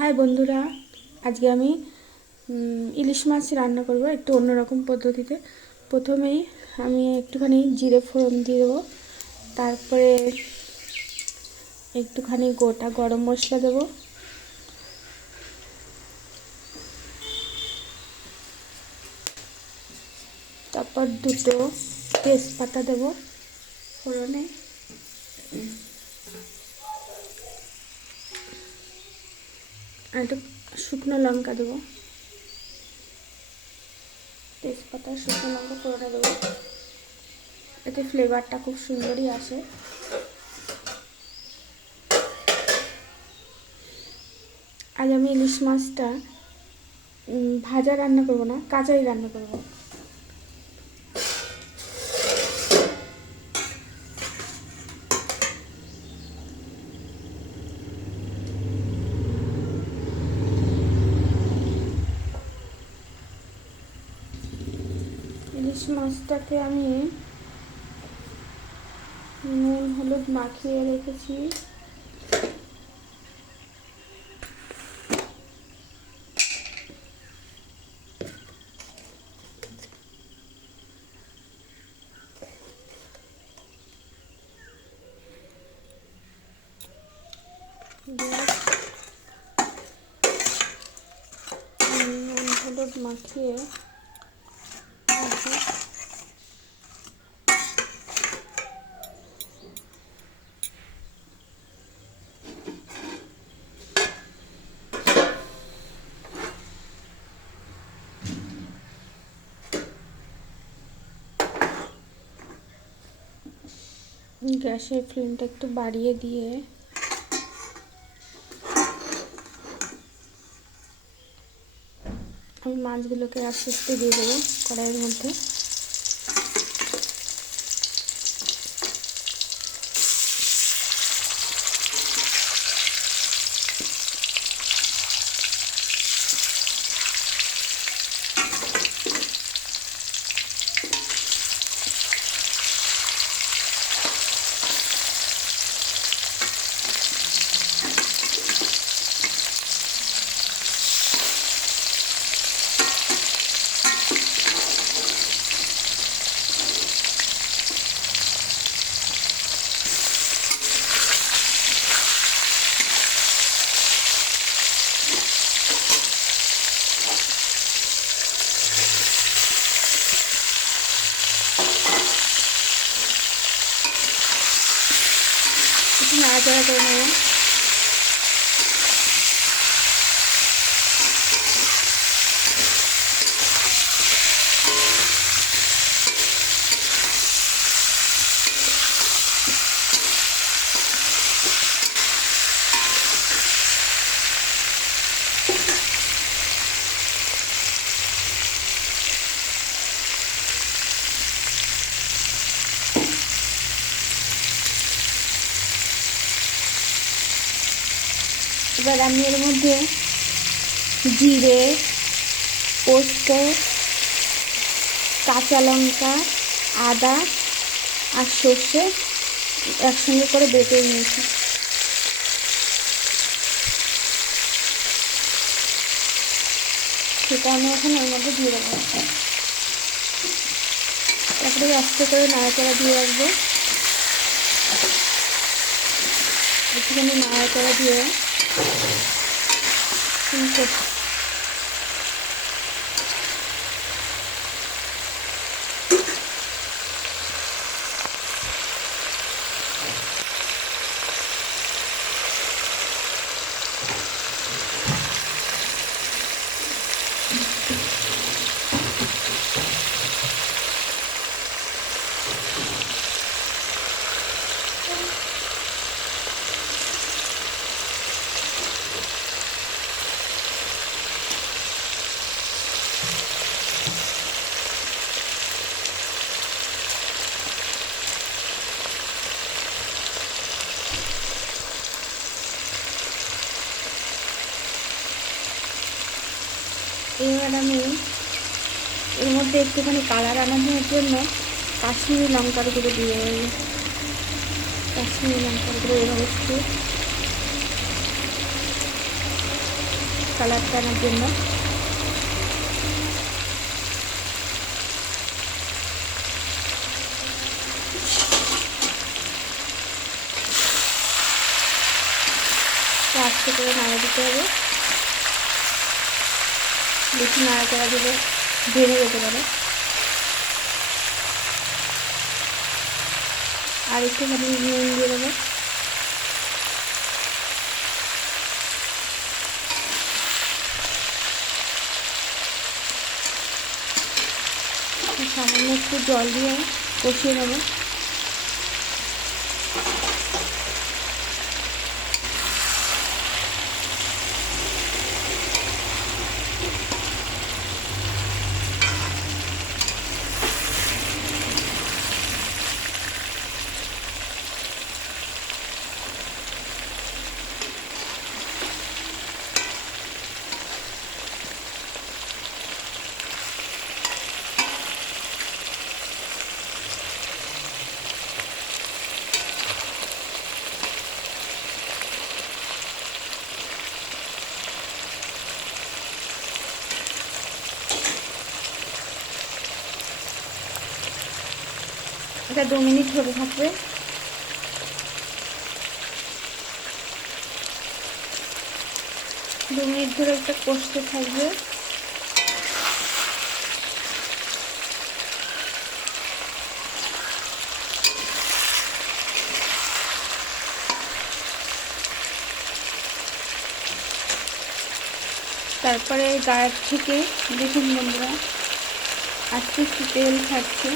High বন্ধুরা, আজকে আমি ইলিশ মাছ রান্না করব একটু অন্যরকম পদ্ধতিতে। প্রথমেই আমি একটুখানি জিরে ফোড়ন দিয়ে দেবো, তারপরে একটুখানি গোটা গরম মশলা দেবো। তারপর দুটো তেজপাতা দেবো ফোড়নে। আর একটু শুকনো লঙ্কা দেবো। তেজপাতা, শুকনো লঙ্কা করে দেবো। এতে ফ্লেভারটা খুব সুন্দরই আসে। আজ আমি ইলিশ মাছটা ভাজা রান্না করব না, কাঁচাই রান্না করব ইলিশ মাছটাকে আমি নুন হলুদ মাখিয়ে রেখেছি। নুন হলুদ মাখিয়ে গ্যাসের ফ্লেমটা একটু বাড়িয়ে দিয়ে আমি মাছগুলোকে আস্তে আস্তে দিয়ে দেবো কড়াইয়ের মধ্যে। নাড়াচাড়া করে নেব এবার আমি এর মধ্যে জিরে, পোস্ত, কাঁচা লঙ্কা, আদা আর সর্ষে একসঙ্গে করে বেটে নিয়েছি। সেটা আমি এখন ওর মধ্যে দিয়ে দেবো। তারপরে আস্তে করে নাড়াচাড়া দিয়ে রাখব। একটুখানি নাড়াচাড়া দিয়ে কিন্তু এবার আমি এর মধ্যে একটুখানি কালার আনানোর জন্য কাশ্মীরি লঙ্কার গুঁড়ো দিয়ে দেবো। কাশ্মীরি লঙ্কার গুঁড়ো এভাবে একটু কালারটা আনার জন্য। আস্তে করে নাড়া দিতে হবে। বেশি নাড়াচাড়া দিলে ভেঙে যেতে পারে। আর একটুখানি নুন দিয়ে দেবো। সামান্য একটু জল দিয়ে কষিয়ে নেব। এটা দু মিনিট হতে থাকবে। দু মিনিট ধরে একটা কষতে থাকবে। তারপরে গায়ের থেকে দেখুন বন্ধুরা আস্তে একটু তেল থাকছে।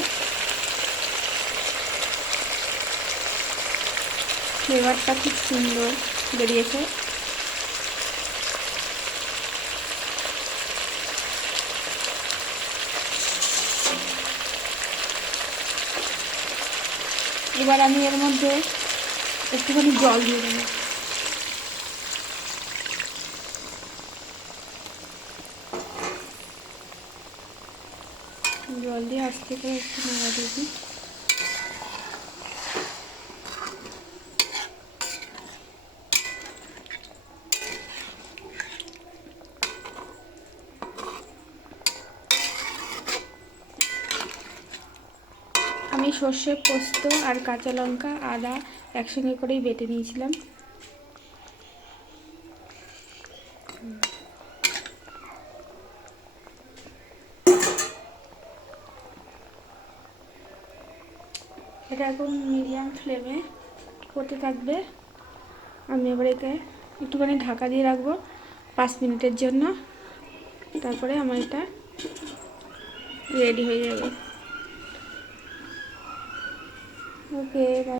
ফ্লেভারটা খুব সুন্দর বেরিয়েছে। এবার আমি এর মধ্যে একটুখানি জল দিয়ে দেবো। জল দিয়ে আস্তে করে একটু নাড়া দিয়ে সর্ষে, পোস্ত আর কাঁচা লঙ্কা আদা একসঙ্গে করেই বেটে নিয়েছিলাম। এটা এখন মিডিয়াম ফ্লেমে করতে থাকবে। আমি এবার একে একটুখানি ঢাকা দিয়ে রাখব পাঁচ মিনিটের জন্য। তারপরে আমার এটা রেডি হয়ে যাবে। Okay, bye.